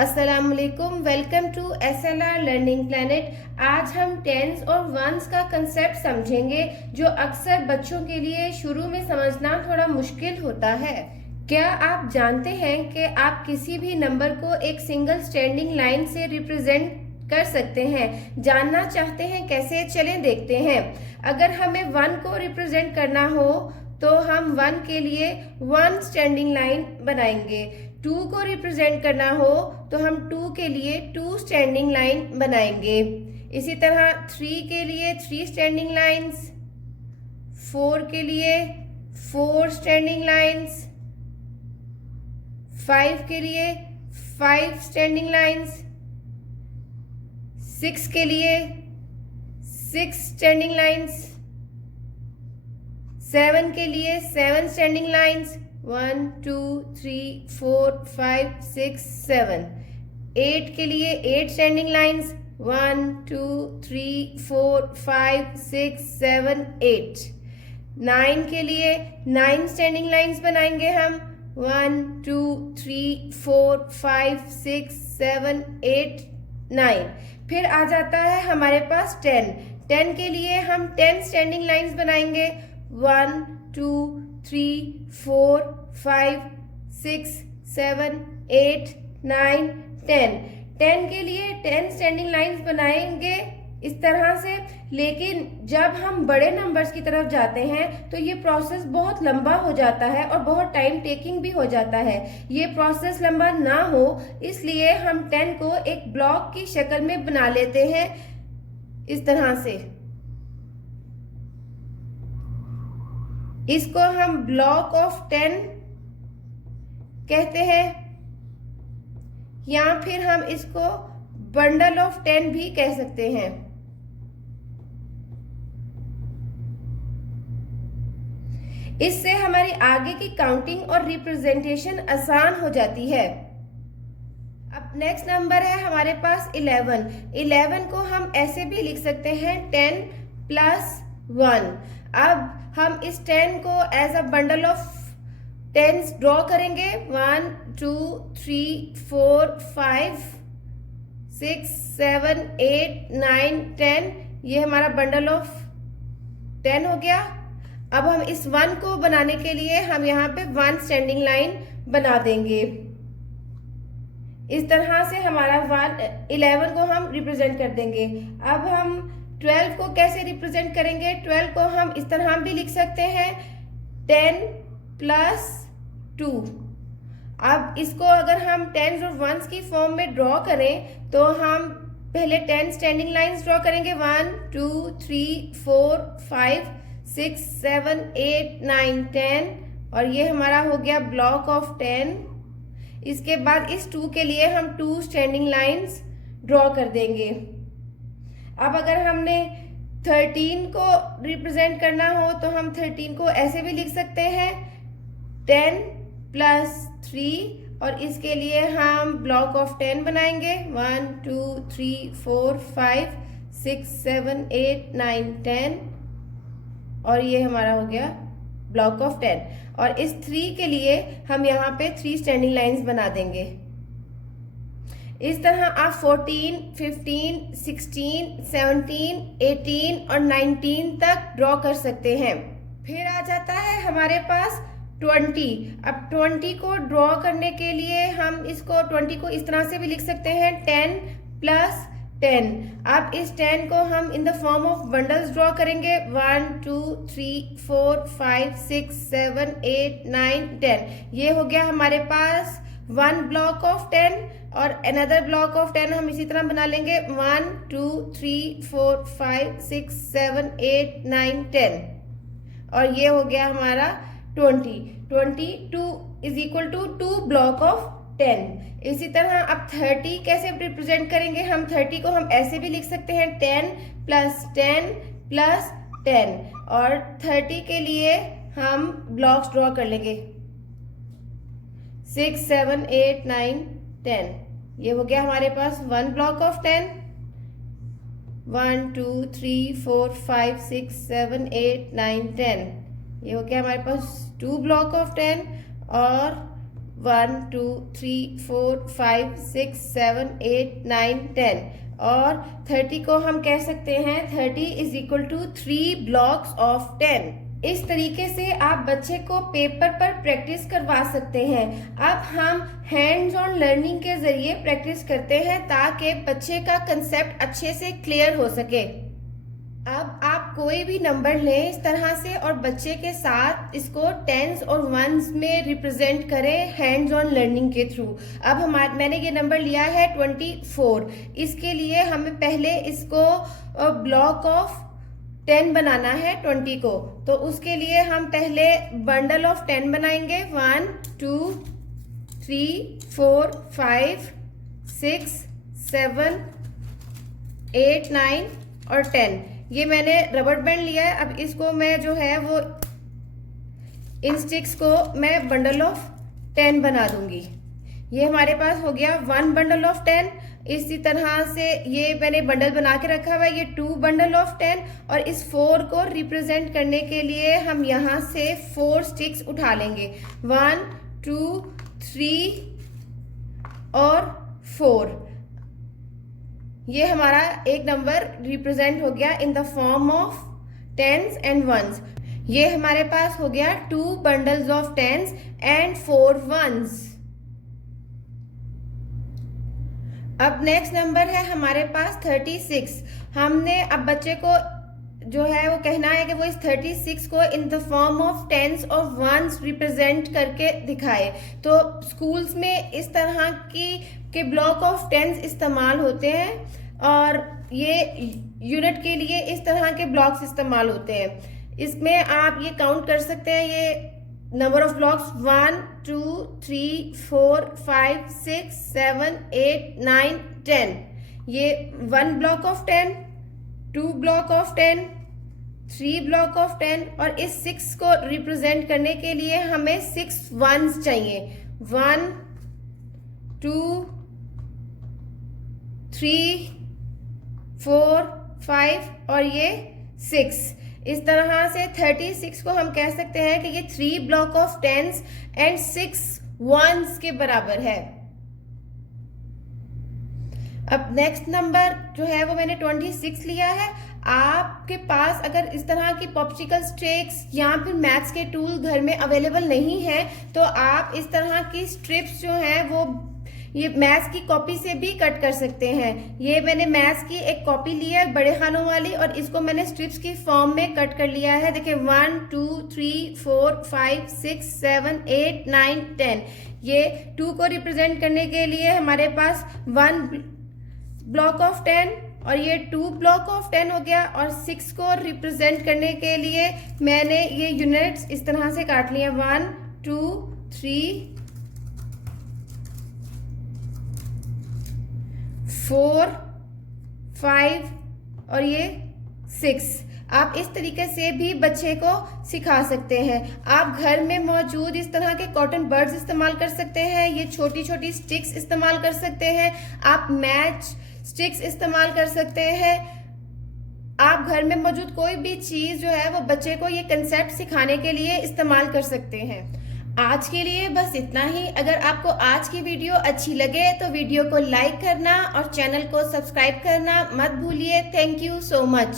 अस्सलाम वालेकुम, welcome to SLR learning planet. आज हम टेंस और वंस का कंसेप्ट समझेंगे जो अक्सर बच्चों के लिए शुरू में समझना थोड़ा मुश्किल होता है। क्या आप जानते हैं कि आप किसी भी नंबर को एक सिंगल स्टैंडिंग लाइन से रिप्रेजेंट कर सकते हैं? जानना चाहते हैं कैसे? चलें देखते हैं। अगर हमें 1 को रिप्रेजेंट करना हो तो हम 1 के लिए 1 स्टैंडिंग लाइन बनाएंगे। 2 को रिप्रेजेंट करना हो तो हम 2 के लिए 2 स्टैंडिंग लाइन बनाएंगे। इसी तरह 3 के लिए 3 स्टैंडिंग लाइंस, 4 के लिए 4 स्टैंडिंग लाइंस, 5 के लिए 5 स्टैंडिंग लाइंस, 6 के लिए 6 स्टैंडिंग लाइंस, 7 के लिए 7 स्टैंडिंग लाइंस, 1 2 3 4 5 6 7। 8 के लिए 8 स्टैंडिंग लाइंस, 1 2 3 4 5 6 7 8। 9 के लिए 9 स्टैंडिंग लाइंस बनाएंगे हम, 1 2 3 4 5 6 7 8 9। फिर आ जाता है हमारे पास 10। 10 के लिए हम 10 स्टैंडिंग लाइंस बनाएंगे, 1 2 3 4 5 6 7 8 9 10। 10 के लिए 10 स्टैंडिंग लाइंस बनाएंगे इस तरह से। लेकिन जब हम बड़े नंबर्स की तरफ जाते हैं तो ये प्रोसेस बहुत लंबा हो जाता है और बहुत टाइम टेकिंग भी हो जाता है। ये प्रोसेस लंबा ना हो इसलिए हम 10 को एक ब्लॉक की शक्ल में बना लेते हैं इस तरह से। इसको हम ब्लॉक ऑफ 10 कहते हैं या फिर हम इसको बंडल ऑफ 10 भी कह सकते हैं। इससे हमारी आगे की काउंटिंग और रिप्रेजेंटेशन आसान हो जाती है। अब नेक्स्ट नंबर है हमारे पास 11। 11 को हम ऐसे भी लिख सकते हैं 10 प्लस 1। अब हम इस 10 को as a bundle of 10s draw करेंगे, 1 2 3 4 5 6 7 8 9 10। ये हमारा बंडल ऑफ 10 हो गया। अब हम इस 1 को बनाने के लिए हम यहाँ पे 1 स्टैंडिंग लाइन बना देंगे। इस तरह से हमारा 11 को हम रिप्रेजेंट कर देंगे। अब हम 12 को कैसे रिप्रेजेंट करेंगे? 12 को हम इस तरह भी लिख सकते हैं 10 प्लस 2। अब इसको अगर हम 10s और 1s की फॉर्म में ड्रॉ करें तो हम पहले 10 स्टैंडिंग लाइंस ड्रॉ करेंगे, 1 2 3 4 5 6 7 8 9 10। और ये हमारा हो गया ब्लॉक ऑफ 10। इसके बाद इस 2 के लिए हम 2 स्टैंडिंग लाइंस ड्रॉ कर देंगे। अब अगर हमने 13 को रिप्रेजेंट करना हो तो हम 13 को ऐसे भी लिख सकते हैं 10 प्लस 3। और इसके लिए हम ब्लॉक ऑफ 10 बनाएंगे, 1 2 3 4 5 6 7 8 9 10। और ये हमारा हो गया ब्लॉक ऑफ 10। और इस 3 के लिए हम यहाँ पे 3 स्टैंडिंग लाइंस बना देंगे। इस तरह आप 14 15 16 17 18 और 19 तक ड्रॉ कर सकते हैं। फिर आ जाता है हमारे पास 20। अब 20 को ड्रॉ करने के लिए हम इसको 20 को इस तरह से भी लिख सकते हैं 10 प्लस 10। अब इस 10 को हम इन the form of bundles draw करेंगे, 1 2 3 4 5 6 7 8 9 10। ये हो गया हमारे पास 1 ब्लॉक ऑफ 10। और अनदर ब्लॉक ऑफ 10 हम इसी तरह बना लेंगे, 1 2 3 4 5 6 7 8 9 10। और ये हो गया हमारा 20। 22 is equal to 2 block of 10। इसी तरह अब 30 कैसे रिप्रेजेंट करेंगे? हम 30 को हम ऐसे भी लिख सकते हैं 10 प्लस 10 प्लस 10। और 30 के लिए हम ब्लॉक्स ड्रॉ कर लेंगे, 6 7 8 9 10। ये हो गया हमारे पास 1 ब्लॉक ऑफ 10, 1 2 3 4 5 6 7 8 9 10। ये हो गया हमारे पास 2 ब्लॉक ऑफ 10 और 1 2 3 4 5 6 7 8 9 10 और 30 को हम कह सकते हैं 30 is equal to 3 blocks of 10। इस तरीके से आप बच्चे को पेपर पर प्रैक्टिस करवा सकते हैं। अब हम हैंड्स ऑन लर्निंग के जरिए प्रैक्टिस करते हैं ताकि बच्चे का कंसेप्ट अच्छे से क्लियर हो सके। अब आप कोई भी नंबर लें इस तरह से और बच्चे के साथ इसको टेंस और वंस में रिप्रेजेंट करें हैंड्स ऑन लर्निंग के थ्रू। अब मैंने ये नंबर लिया है 24। इसके लिए हमें पहले इसको ब्लॉक ऑफ 10 बनाना है 20 को। तो उसके लिए हम पहले बंडल ऑफ 10 बनाएंगे। 1 2 3 4 5 6 7 8 9 और 10। ये मैंने रबर बैंड लिया है। अब इसको मैं जो है वो इन स्टिक्स को मैं बंडल ऑफ 10 बना दूंगी। ये हमारे पास हो गया 1 बंडल ऑफ 10। इसी तरह से ये मैंने बंडल बना के रखा हुआ है, ये 2 बंडल ऑफ 10। और इस 4 को रिप्रेजेंट करने के लिए हम यहाँ से 4 स्टिक्स उठा लेंगे। 1 2 3 और 4। ये हमारा एक नंबर रिप्रेजेंट हो गया in the form of tens and ones. ये हमारे पास हो गया 2 bundles of tens and 4 ones. अब नेक्स्ट नंबर है हमारे पास 36। हमने अब बच्चे को जो है वो कहना है कि वो इस 36 को in the form of tens और वंस रिप्रेजेंट करके दिखाए। तो स्कूल्स में इस तरह के ब्लॉक ऑफ टेंस इस्तेमाल होते हैं और ये यूनिट के लिए इस तरह के ब्लॉक्स इस्तेमाल होते हैं। इसमें आप ये काउंट कर सकते हैं, ये नंबर ऑफ ब्लॉक्स 1 2 3 4 5 6 7 8 9 10। ये 1 block of 10, 2 block of 10, 3 block of 10 और इस 6 को रिप्रेजेंट करने के लिए हमें 6 वंस चाहिए। 1 2 3 4 5 और ये 6। इस तरह से 36 को हम कह सकते हैं कि ये 3 block of tens and 6 ones के बराबर है। अब नेक्स्ट नंबर जो है वो मैंने 26 लिया है। आपके पास अगर इस तरह की पॉप्सिकल स्टिक्स या फिर मैथ्स के टूल घर में अवेलेबल नहीं है तो आप इस तरह की स्ट्रिप्स जो हैं वो ये मैथ्स की कॉपी से भी कट कर सकते हैं। ये मैंने मैथ्स की एक कॉपी ली है बड़े खानों वाली और इसको मैंने स्ट्रिप्स की फॉर्म में कट कर लिया है। देखिए 1 2 3 4 5 6 7 8 9 10। ये 2 को रिप्रेजेंट करने के लिए हमारे पास 1 ब्लॉक ऑफ 10 और ये 2 ब्लॉक ऑफ 10 हो गया। और 6 को रिप्रेजेंट करने के लिए मैंने ये यूनिट्स इस तरह से काट लिया। 1 2 3 4 5 और ये 6। आप इस तरीके से भी बच्चे को सिखा सकते हैं। आप घर में मौजूद इस तरह के कॉटन बर्ड्स इस्तेमाल कर सकते हैं, ये छोटी छोटी स्टिक्स इस्तेमाल कर सकते हैं, आप मैच स्टिक्स इस्तेमाल कर सकते हैं। आप घर में मौजूद कोई भी चीज जो है वो बच्चे को ये कंसेप्ट सिखाने के लिए इस्तेमाल कर सकते हैं। आज के लिए बस इतना ही। अगर आपको आज की वीडियो अच्छी लगे तो वीडियो को लाइक करना और चैनल को सब्सक्राइब करना मत भूलिए। Thank you so much.